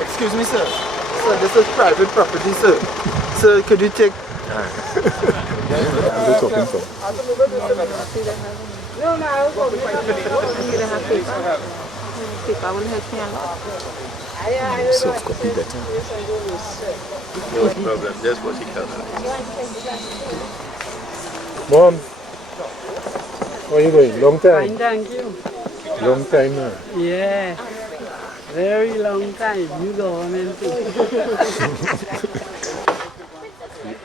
Excuse me, sir. Sir, this is private property, sir. Sir, could you take... I'm talking to. No, I'll go. You don't have paper. Paper will help me a lot. Soft copy better. No problem, just what he can. Mom, where are you going? Long time? Fine, thank you. Long time now. Yeah, very long time. You government too.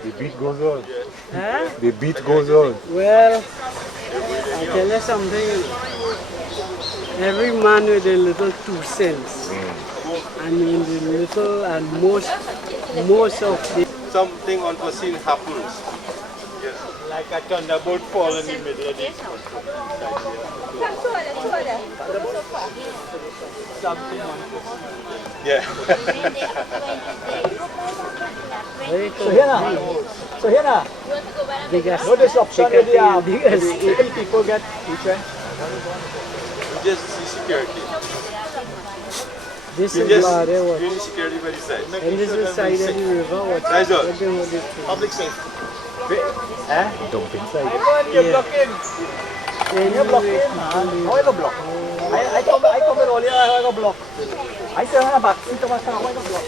The beat goes on. Huh? The beat goes on. Well, I tell you something. Every man with a little 2 cents. And in the little and most of the... Something unforeseen happens. Yes. Like a thunderbolt fall in the middle of this. Something unforeseen. Yeah. So here now, biggest, no disruption with the biggest. people get retrenched. You just see security. This You is just what? you need security by the side. And this is side of the river. What? Nice one. What they hold this thing? Public safety. Dumping side. You're blocking. You're blocking, man. How I go block? I come in earlier, I go block. I still have a back seat of my car, I go block.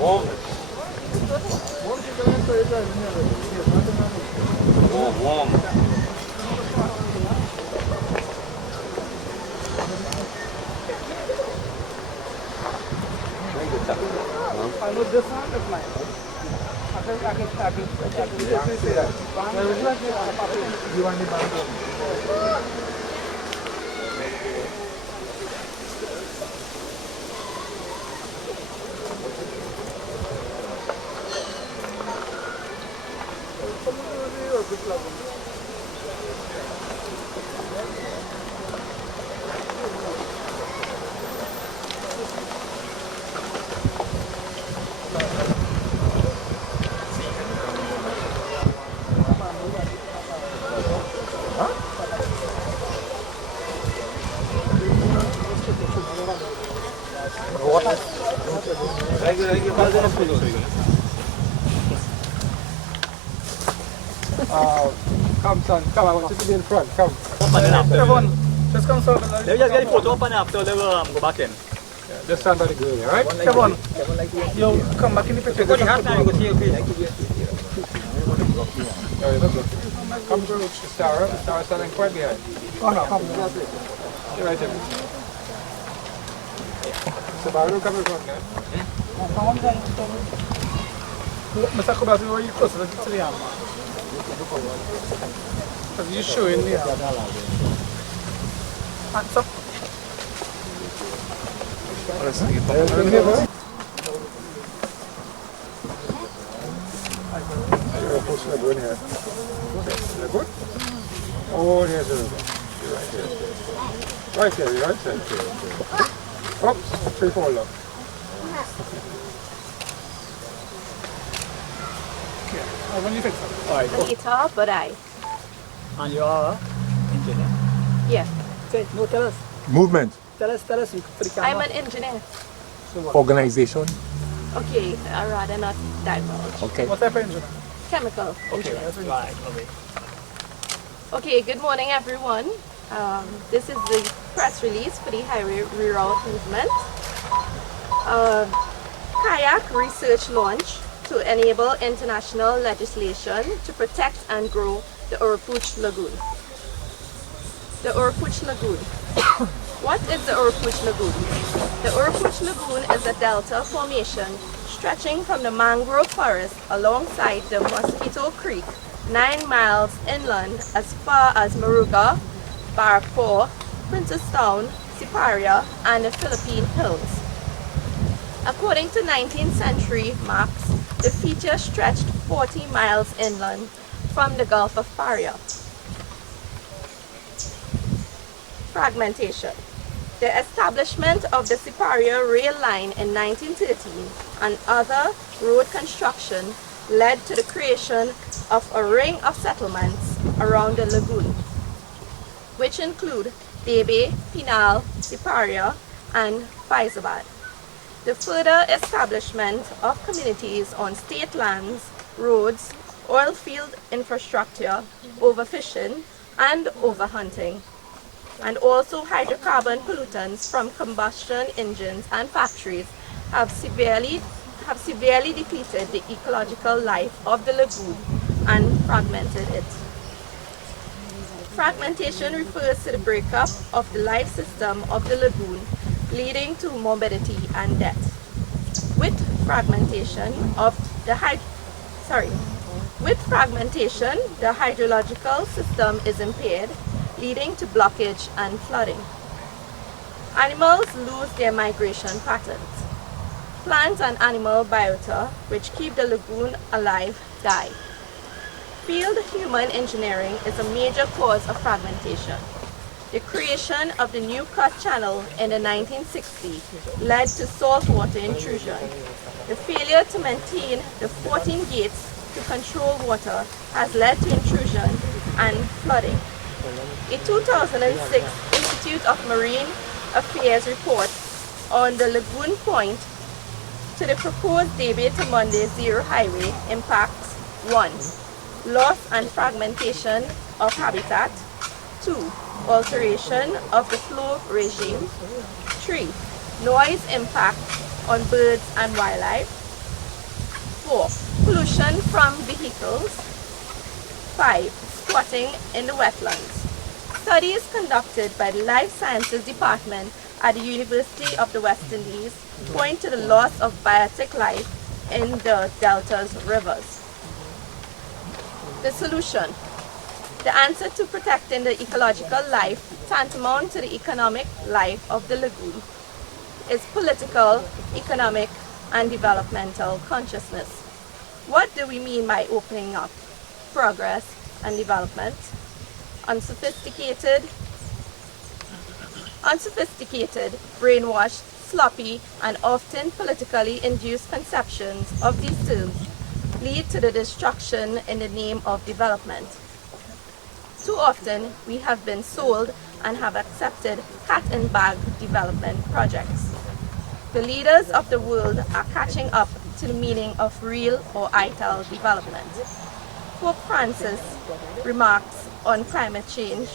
Warm. Warm. I know this one is mine. I can say that. You want the band? Come son, come, I want you to be in front, come. Everyone, just come so. Let me just get the photo up and after they will go back in. Yeah, just stand by the girl, alright? Come on. You come back in the picture. Go the hat now, you go see your face. Oh, you look good. Come to reach the star. The star is standing quite behind. Oh no, come. You're right there. Tobago, come in front there. Mr. Kubasi, where are you close to the arm? Because you're showing the arm. Hands up. Oropouche Lagoon here. Lagoon? Oh, there's a river. Right here, right here. Oops, 3, 4 love. Okay, when you fix it. Alright. Later, but I. And you are engineer? Yeah. Say, no, tell us. Movement. Tell us for the camera. I'm an engineer. Organization. Okay, I'd rather not divulge. Okay. What type of engine? Chemical Okay, engineer. right, okay. Okay, good morning everyone. This is the press release for the highway reroute movement. Kayak research launch to enable international legislation to protect and grow the Oropouche Lagoon. The Oropouche Lagoon. What is the Oropouche Lagoon? The Oropouche Lagoon is a delta formation stretching from the mangrove forest alongside the Mosquito Creek 9 miles inland as far as Moruga, Barapore, Princestown, Siparia, and the Philippine Hills. According to 19th century maps, the feature stretched 40 miles inland from the Gulf of Paria. Fragmentation. The establishment of the Siparia rail line in 1913 and other road construction led to the creation of a ring of settlements around the lagoon, which include Debe, Penal, and Faizabad. The further establishment of communities on state lands, roads, oil field infrastructure, overfishing, and overhunting, and also hydrocarbon pollutants from combustion engines and factories have severely depleted the ecological life of the lagoon and fragmented it. Fragmentation refers to the breakup of the life system of the lagoon, leading to morbidity and death. With fragmentation, the hydrological system is impaired, leading to blockage and flooding. Animals lose their migration patterns. Plant and animal biota, which keep the lagoon alive, die. Field human engineering is a major cause of fragmentation. The creation of the New Cut Channel in the 1960s led to saltwater intrusion. The failure to maintain the 14 gates to control water has led to intrusion and flooding. A 2006 Institute of Marine Affairs report on the lagoon point to the proposed Debe to Monday Zero Highway impacts 1. Loss and fragmentation of habitat. 2. Alteration of the flow regime. 3. Noise impact on birds and wildlife. 4. Pollution from vehicles. 5. Squatting in the wetlands. Studies conducted by the Life Sciences Department at the University of the West Indies point to the loss of biotic life in the delta's rivers. The solution. The answer to protecting the ecological life tantamount to the economic life of the lagoon is political, economic, and developmental consciousness. What do we mean by opening up? Progress and development. Unsophisticated, brainwashed, sloppy, and often politically induced conceptions of these terms lead to the destruction in the name of development. Too often, we have been sold and have accepted cat-and-bag development projects. The leaders of the world are catching up to the meaning of real or ITAL development. Pope Francis's remarks on climate change,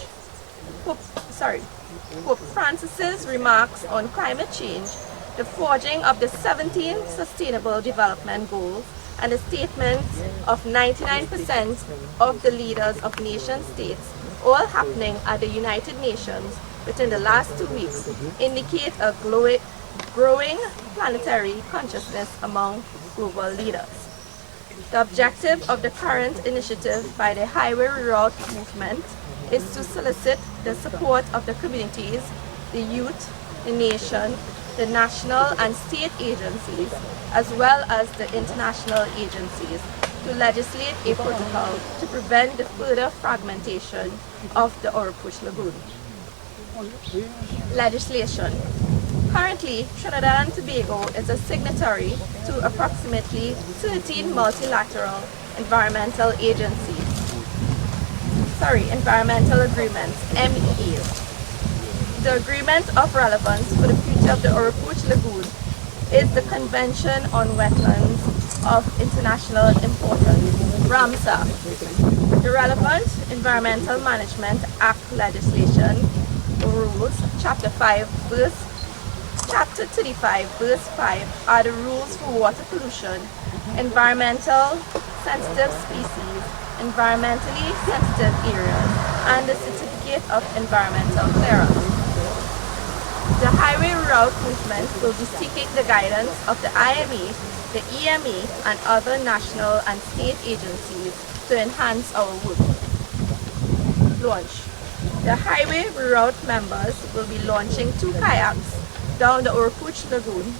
the forging of the 17 Sustainable Development Goals, and the statements of 99% of the leaders of nation states, all happening at the United Nations within the last 2 weeks, indicate a growing planetary consciousness among global leaders. The objective of the current initiative by the Highway Reroute movement is to solicit the support of the communities, the youth, the nation, the national and state agencies, as well as the international agencies, to legislate a protocol to prevent the further fragmentation of the Oropouche Lagoon. Legislation. Currently, Trinidad and Tobago is a signatory to approximately 13 multilateral environmental agreements, MEAs. The agreement of relevance for the future of the Oropouche Lagoon is the Convention on Wetlands of International Importance, RAMSA. The relevant Environmental Management Act legislation rules, Chapter 35, verse 5 are the rules for water pollution, environmental sensitive species, environmentally sensitive areas, and the Certificate of Environmental Clearance. The Highway Reroute movement will be seeking the guidance of the IME, the EMA, and other national and state agencies to enhance our work. Launch. The Highway Reroute members will be launching 2 kayaks down the Oropouche Lagoon,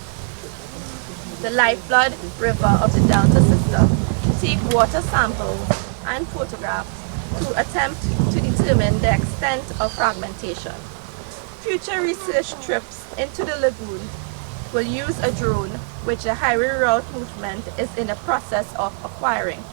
the lifeblood river of the Delta system, to take water samples and photographs to attempt to determine the extent of fragmentation. Future research trips into the lagoon will use a drone which the highway route movement is in the process of acquiring.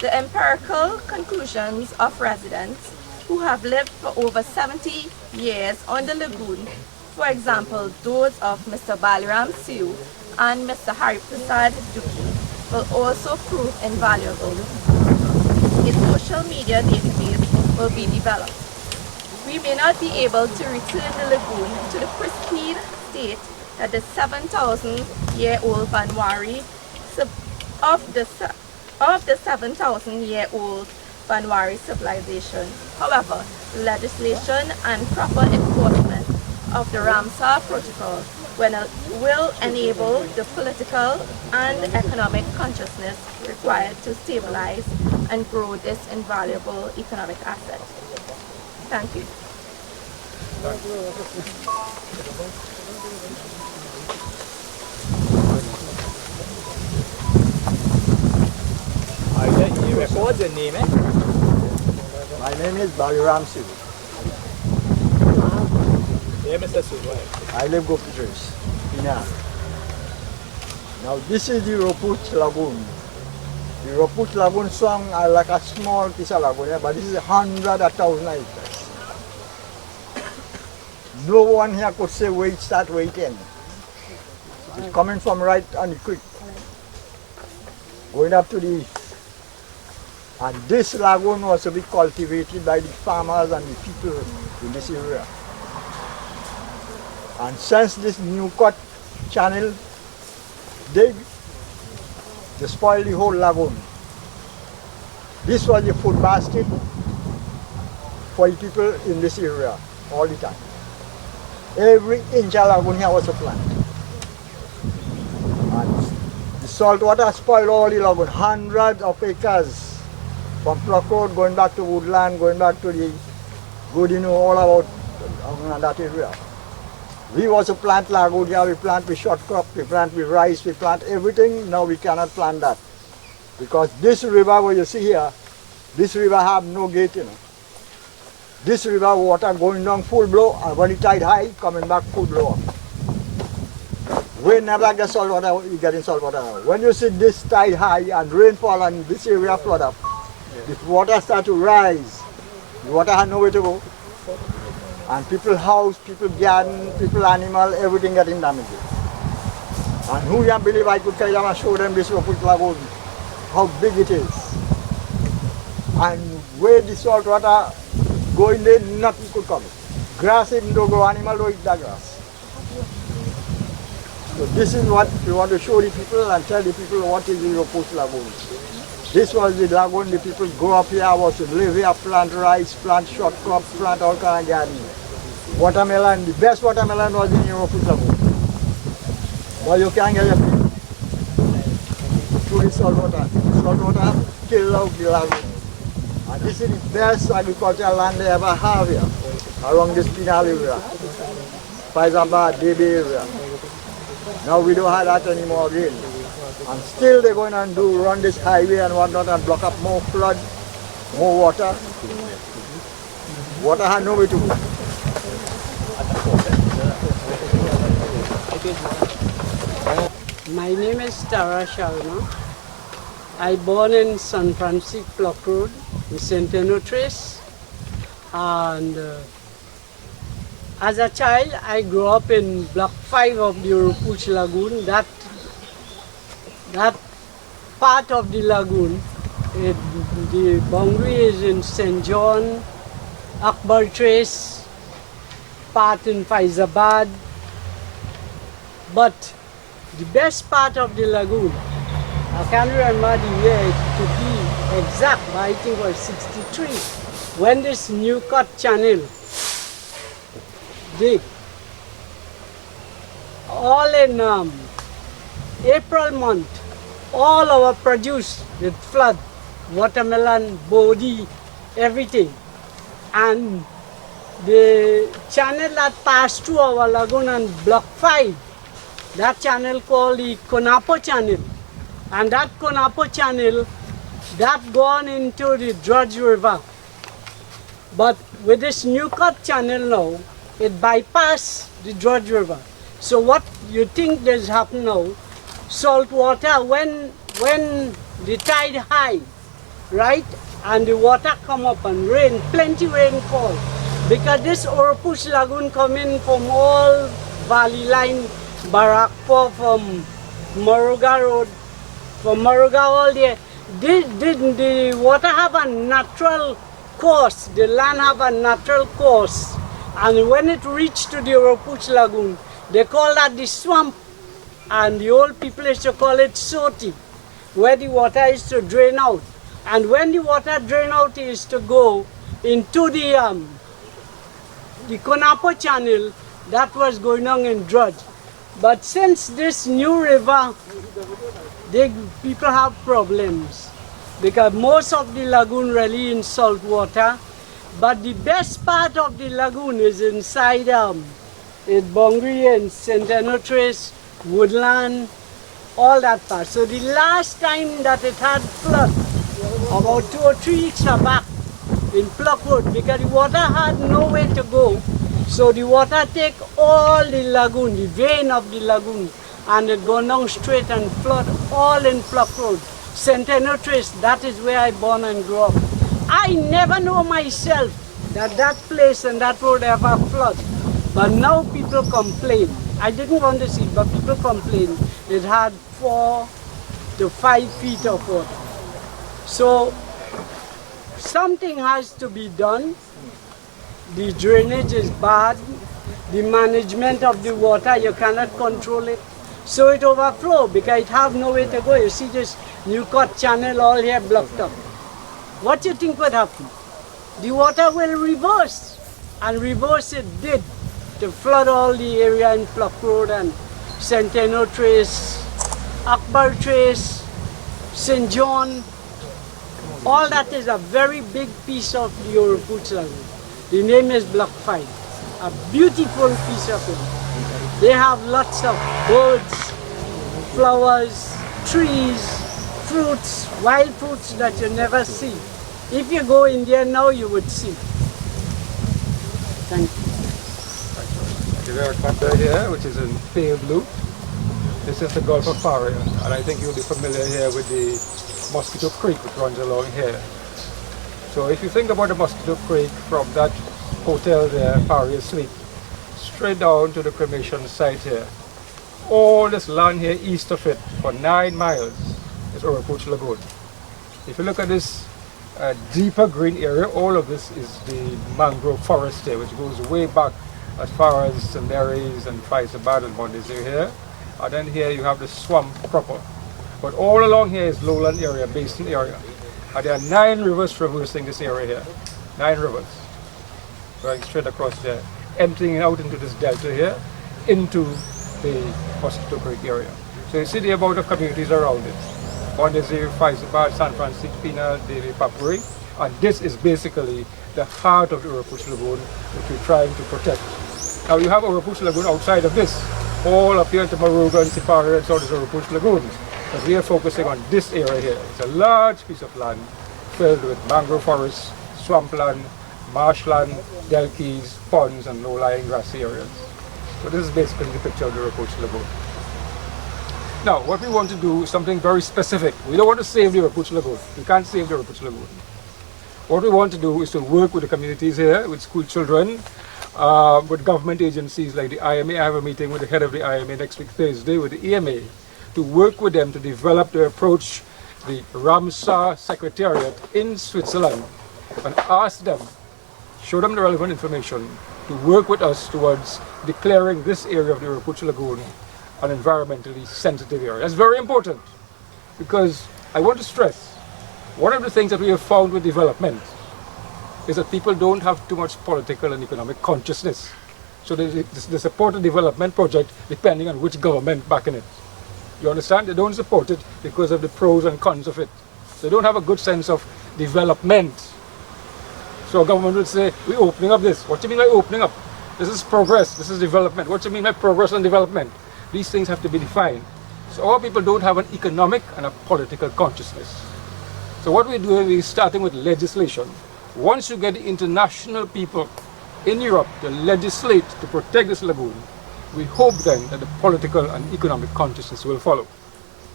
The empirical conclusions of residents who have lived for over 70 years on the lagoon, for example those of Mr. Balaram Siu and Mr. Hari Prasad Duki, will also prove invaluable. A social media database will be developed. We may not be able to return the lagoon to the pristine state that the 7,000-year-old Banwari of the 7,000-year-old Banwari civilization. However, legislation and proper enforcement of the Ramsar Protocol will enable the political and economic consciousness required to stabilize and grow this invaluable economic asset. Thank you. You record the name, eh? My name is Balaram Siu. Yeah, Mr. Su, I live Oropouche, Penal. Now this is the Oropouche Lagoon. The Oropouche Lagoon song are like a small piece of lagoon, but this is 100,000 acres. No one here could say where it starts, where it ends. It's coming from right on the creek, going up to the east. And this lagoon was to be cultivated by the farmers and the people in this area. And since this new cut channel dig, they spoiled the whole lagoon. This was the food basket for the people in this area all the time. Every inch of lagoon here was a plant. And the salt water spoiled all the lagoon, hundreds of acres. From Pluck Road, going back to Woodland, going back to the Goodino, all about that area. We was a plant lagoon here, we plant with short crop, we plant with rice, we plant everything. Now we cannot plant that. Because this river where you see here, this river have no gate, you know. This river water going down full blow, and when it tide high, coming back full blow up. We never get salt water, we get in salt water. When you see this tide high and rainfall and this area flood up, the water start to rise. The water has nowhere to go. And people house, people garden, people animal, everything getting damaged. And who can believe I could carry them and show them this Oropouche Lagoon, how big it is. And where the salt water going there, nothing could come. Grass even don't grow, animal don't eat that grass. So this is what we want to show the people and tell the people what is the Oropouche Lagoon. This was the lagoon the people grew up here, was to live here, plant rice, plant short crop, plant all kind of garden. Watermelon, the best watermelon was in Oropouche Lagoon. But you can't get it through the salt water. Salt water killed out the lagoon. And this is the best agricultural land they ever have here, around this Penal area, Faizabad, Debe area. Now we don't have that anymore again. And still they're going to run this highway and whatnot and block up more flood, more water. Water has nowhere to go. My name is Tara Sharma. I born in San Francisco Pluck Road in Centeno Trace. And as a child, I grew up in Block 5 of the Oropouche Lagoon. That part of the lagoon, the boundary is in St. John, Akbar Trace, part in Faizabad. But the best part of the lagoon, I can't remember the year to be exact, but I think it was 63, when this new cut channel dig. All in April month, all our produce with flood, watermelon, bodi, everything. And the channel that passed through our lagoon and Block 5, that channel called the Konapo channel. And that Konapo channel, that gone into the Drudge River. But with this new cut channel now, it bypassed the Drudge River. So what you think does happen now? Salt water, when the tide high, right, and the water come up and rain, plenty rainfall, because this Oropouche Lagoon come in from all valley line, Barakpo, from Moruga Road, from Moruga all there. Did the water have a natural course, the land have a natural course, and when it reached to the Oropouche Lagoon, they call that the swamp, and the old people used to call it soti, where the water is to drain out. And when the water drain out is to go into the Konapo channel, that was going on in drought. But since this new river, people have problems, because most of the lagoon really in salt water, but the best part of the lagoon is inside Bongri and Centeno Trace, Woodland, all that part. So the last time that it had flood, about 2 or 3 weeks back in Pluck Road, because the water had nowhere to go. So the water take all the lagoon, the vein of the lagoon, and it go down straight and flood all in Pluck Road. Centeno Trace, that is where I born and grew up. I never know myself that that place and that road ever flood. But now people complain. I didn't want to see it, but people complain. It had 4 to 5 feet of water. So something has to be done. The drainage is bad. The management of the water, you cannot control it. So it overflow because it have nowhere to go. You see this new cut channel all here blocked up. What do you think would happen? The water will reverse, and reverse it did, to flood all the area in Pluck Road and Centeno Trace, Akbar Trace, St. John. All that is a very big piece of the Oropouche Lagoon. The name is Block 5. A beautiful piece of it. They have lots of birds, flowers, trees, fruits, wild fruits that you never see. If you go in there now, you would see. Thank you. There are country here, which is in pale blue. This is the Gulf of Paria, and I think you'll be familiar here with the Mosquito Creek, which runs along here. So if you think about the Mosquito Creek from that hotel there, Paria Suite, straight down to the cremation site here, all this land here east of it for 9 miles is Oropouche Lagoon. If you look at this deeper green area, all of this is the mangrove forest here, which goes way back as far as St. Mary's and Faisabad and Mondesir here. And then here you have the swamp proper. But all along here is lowland area, basin area. And there are 9 rivers traversing this area here. 9 rivers going straight across there, emptying out into this delta here, into the Mosquito Creek area. So you see the amount of communities around it. Mondesir, Faisabad, San Francisco, Penal, Debe, Papuri. And this is basically the heart of the Oropouche Lagoon, which we're trying to protect. Now you have Oropouche Lagoon outside of this. All up here to Moruga and Sipara and so on is Oropouche Lagoons. But we are focusing on this area here. It's a large piece of land filled with mangrove forests, swampland, marshland, delkies, ponds, and low-lying grassy areas. So this is basically the picture of the Oropouche Lagoon. Now, what we want to do is something very specific. We don't want to save the Oropouche Lagoon. We can't save the Oropouche Lagoon. What we want to do is to work with the communities here, with school children, with government agencies like the IMA. I have a meeting with the head of the IMA next week, Thursday, with the EMA, to work with them to develop the approach, the Ramsar Secretariat in Switzerland, and ask them, show them the relevant information, to work with us towards declaring this area of the Oropouche Lagoon an environmentally sensitive area. That's very important, because I want to stress, one of the things that we have found with development is that people don't have too much political and economic consciousness. So they support a development project depending on which government backing it. You understand? They don't support it because of the pros and cons of it. They don't have a good sense of development. So a government would say, we're opening up this. What do you mean by opening up? This is progress, this is development. What do you mean by progress and development? These things have to be defined. So our people don't have an economic and a political consciousness. So what we're doing is starting with legislation. Once you get the international people in Europe to legislate to protect this lagoon, we hope then that the political and economic consciousness will follow.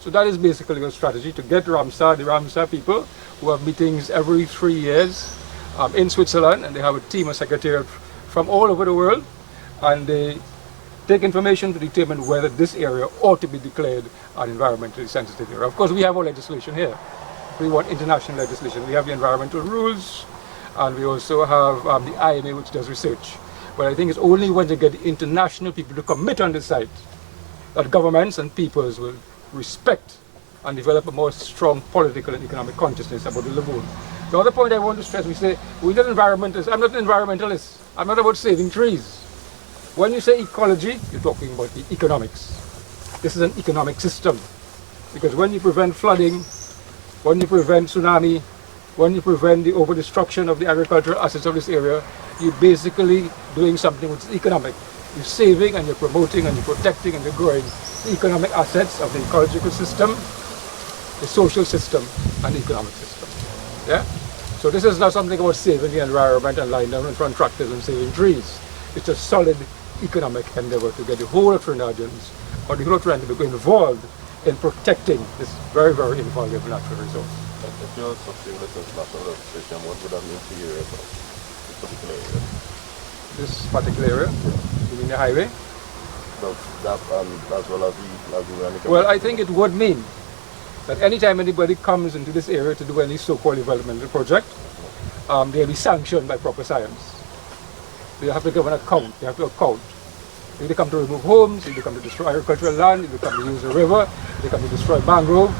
So that is basically our strategy, to get the Ramsar people who have meetings every 3 years in Switzerland, and they have a team of secretariat from all over the world, and they take information to determine whether this area ought to be declared an environmentally sensitive area. Of course, we have our legislation here. We want international legislation. We have the environmental rules, and we also have the IMA, which does research. But I think it's only when they get the international people to commit on the site that governments and peoples will respect and develop a more strong political and economic consciousness about the lagoon. The other point I want to stress, we say, we're not environmentalists. I'm not an environmentalist. I'm not about saving trees. When you say ecology, you're talking about the economics. This is an economic system. Because when you prevent flooding, when you prevent tsunami, when you prevent the over-destruction of the agricultural assets of this area, you're basically doing something which is economic. You're saving and you're promoting and you're protecting and you're growing the economic assets of the ecological system, the social system, and the economic system. Yeah? So this is not something about saving the environment and lying down in front of tractors and saving trees. It's a solid economic endeavor to get the whole of Trinidadians or the whole of Trinidad to be involved in protecting this very, very invaluable natural resource. If you're succeeding with this national legislation, what would that mean for your area, this particular area? This particular area? You mean the highway? No, that as well as the lagoon. Well, I think it would mean that anytime anybody comes into this area to do any so-called developmental project, they'll be sanctioned by proper science. They have to give an account. They have to account. If they come to remove homes, if they come to destroy agricultural land, if they come to use the river, if they come to destroy mangrove,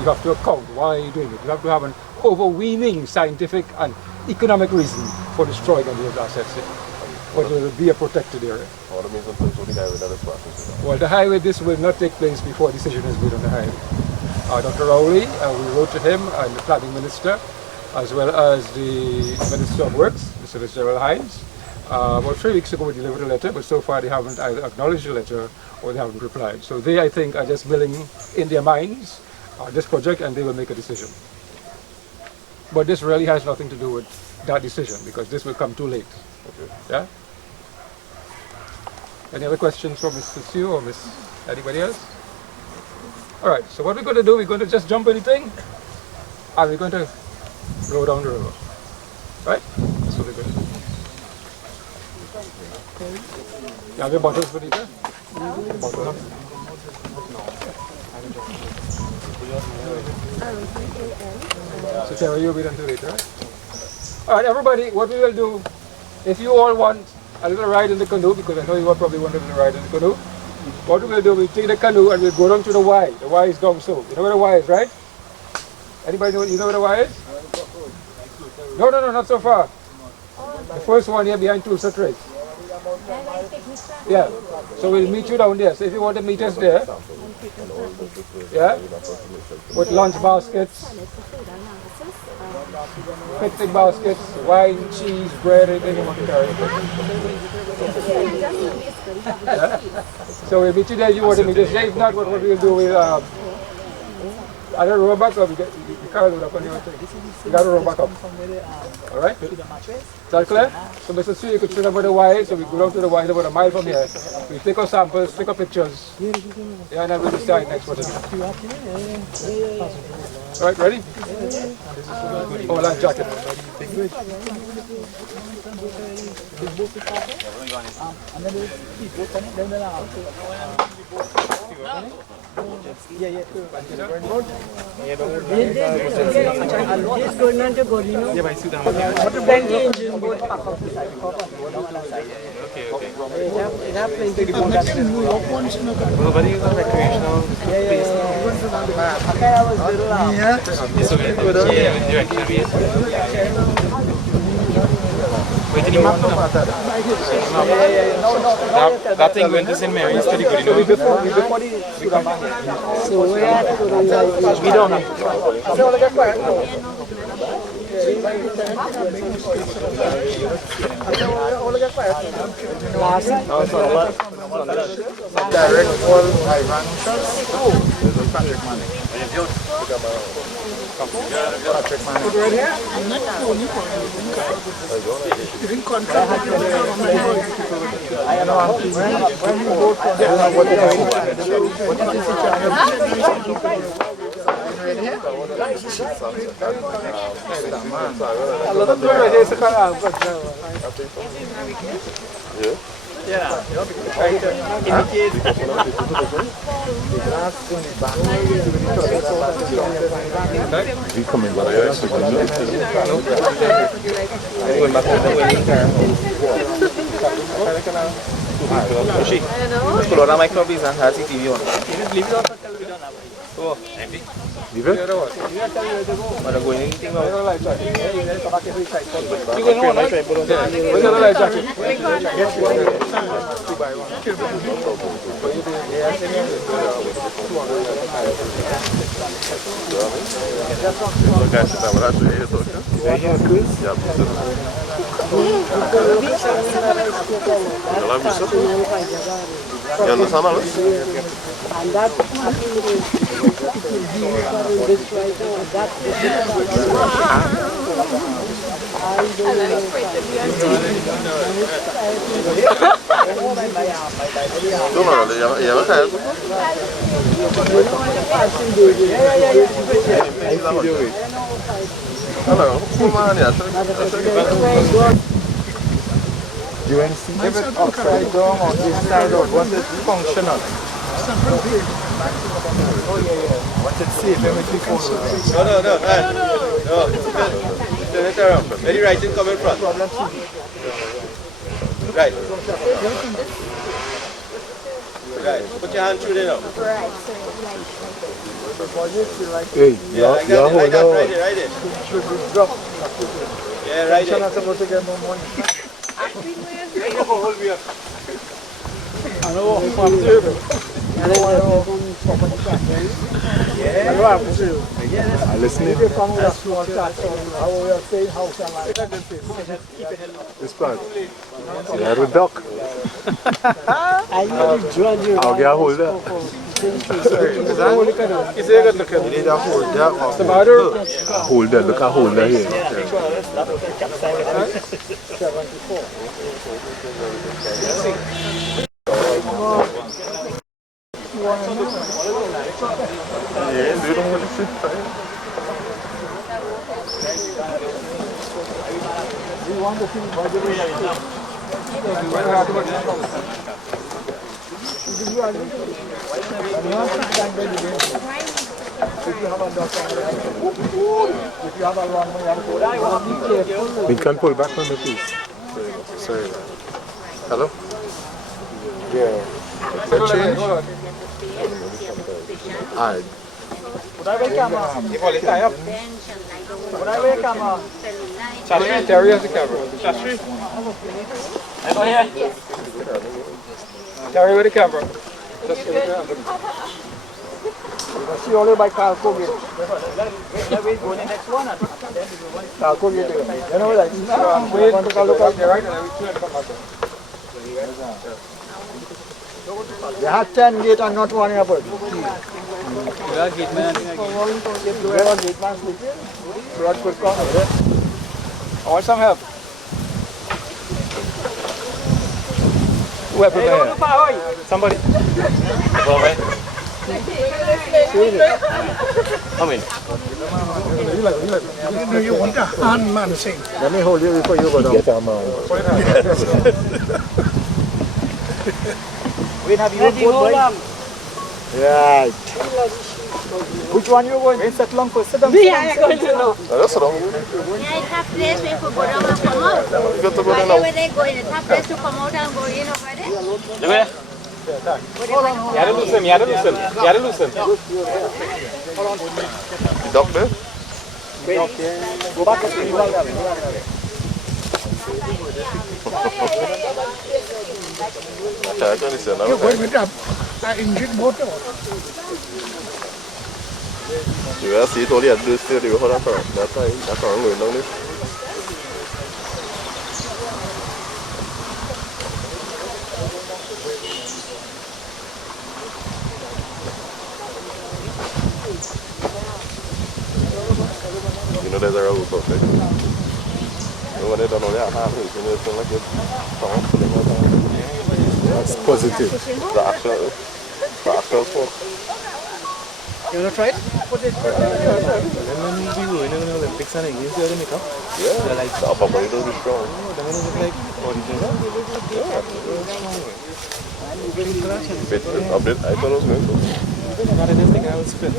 you have to account. Why are you doing it? You have to have an overweening scientific and economic reason for destroying any of the assets here. But it will be a protected area. What it means in terms of the highway that is passing? Well, the highway, this will not take place before a decision is made on the highway. Dr. Rowley, we wrote to him, and the planning minister, as well as the Minister of Works, the Solicitor General Hines. About 3 weeks ago we delivered a letter, but so far they haven't either acknowledged the letter or they haven't replied. So they, I think, are just milling in their minds this project, and they will make a decision. But this really has nothing to do with that decision, because this will come too late. Okay. Yeah? Any other questions from Mr. Sue or Miss anybody else? All right, so what we're going to do, we're going to just jump anything, and we're going to row down the river. Right? That's what we're going to do. You have your bottles, Bonita? Bottle. So Terry, you'll be done too later, right? All right, everybody, what we will do, if you all want a little ride in the canoe, because I know you all probably wanted to ride in the canoe, what we will do, we'll take the canoe and we'll go down to the Y. The Y is down so. You know where the Y is, right? Anybody know, you know where the Y is? No, not so far. The first one here behind Tulsa Trace. Yeah, so we'll meet you down there. So if you want to meet us there, yeah, with lunch baskets, picnic baskets, wine, cheese, bread, anything you want to carry. Yeah? So we'll meet you there if you want to meet us. If not, what we'll do, we'll either row back up, you can't load up on your thing. You got to row back up. All right? Is that clear? So Mr. Sue, you could swim over the Y, so we go down to the Y about a mile from here. We take our samples, take our pictures. Yeah, and then we'll decide next what to do. All right, ready? Oh, life jacket. That thing going to St. Mary's pretty good, you know. So we are to We don't have. Direct all Ivan shots. There's a Patrick man. Patrick man. When you go to We coming by the ice again. Pull out my club and has the TV on. Leave it? But I'm going anything now. You going on, right? Where's the light jacket? You understand, Hollis? And that this right now, that You can see if it's upside down or inside out, once it's functional. Once it's safe, everything falls away. No. Turn it around. Where the writing coming from? Right. Right. Put your hand through there now. Hey, Yeah, like that. Right there. Yeah, right there. You're not supposed to get more money. Listen. If you come with a small tax, how we are paying house and land. This part. Yeah, the duck. I need to join you. I'll get a hold of that. You need a hold that. What's the matter? Hold that. Look at hold that here. Yeah, they don't want to sit tight. We want to see by the way. If you have a wrong one, you have to be careful. We can pull back on the piece. Sorry. Hello? Yeah. Change? Alright. You hold it tie up. Shastri, Terry has the camera. Shastri? Terry with the camera. Just with the camera. See only by Calco gate. Calco gate. You know that? Wait, take a look out there, right? And I will come back. They have 10 gate and not one airport. You are gate man. Where was gate man sleeping? Blood could come. I want some help. Who help me here? Somebody. Come in. You want a hand man saying. Let me hold you before you go down. Get our man. We have you both right. Which one you going? Wait, sit long first. Sit down. Me, I'm going to know. That's wrong. Yeah, it's a place where people go down and come out. You got to go Why there where now. they go in? It's a place to come out and go in over there. Debe. You had to loosen. The duck there? Go back to the wall. Okay, I can listen now. You're going with an injured motor. Tu vas essayer de lire deux séries, d'accord, d'accord, non, non. You know, there's a road out there. When they don't know that half inch, it's like it's that's positive. The actual sport. You want to try it? When we were in the Olympics and Games, they make up. Yeah, like the upper body will be strong. Then it's like Bit update, I thought it was good. I didn't think I would spin.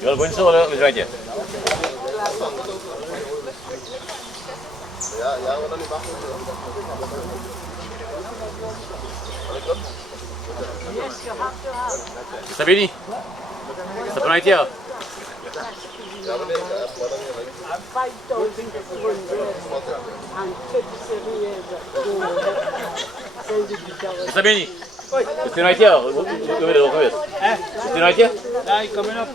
You're going solo right here. Sabini, step right here. Sabini, stay right here. Stay right here. Coming up.